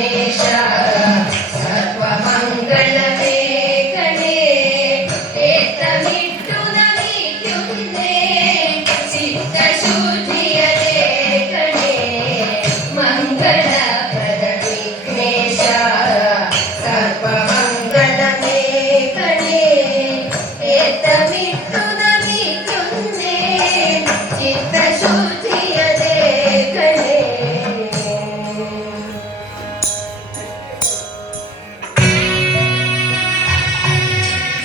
चित्त मंगळवे गणे एक चित्रिय गणे मंगळ प्रदिक्लेशमंगळवे गणे एकुलिके चित्र शू